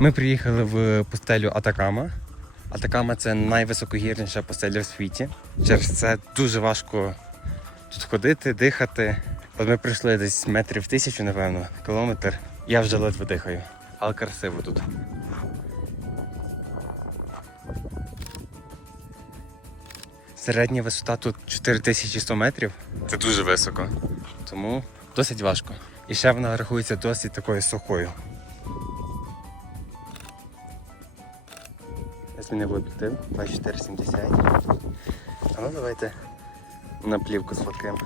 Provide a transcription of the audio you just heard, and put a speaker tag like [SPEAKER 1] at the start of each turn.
[SPEAKER 1] Ми приїхали в пустелю Атакама. Атакама це найвисокогірніша пустеля в світі. Через це дуже важко тут ходити, дихати. От ми прийшли десь метрів тисячу, напевно, кілометр. Я вже ледве дихаю. Але красиво тут. Середня висота тут 4100 метрів. Це дуже високо. Тому досить важко. І ще вона рахується досить такою сухою. Змінив об'єктив 2470. А ну давайте на плівку сфоткаємо.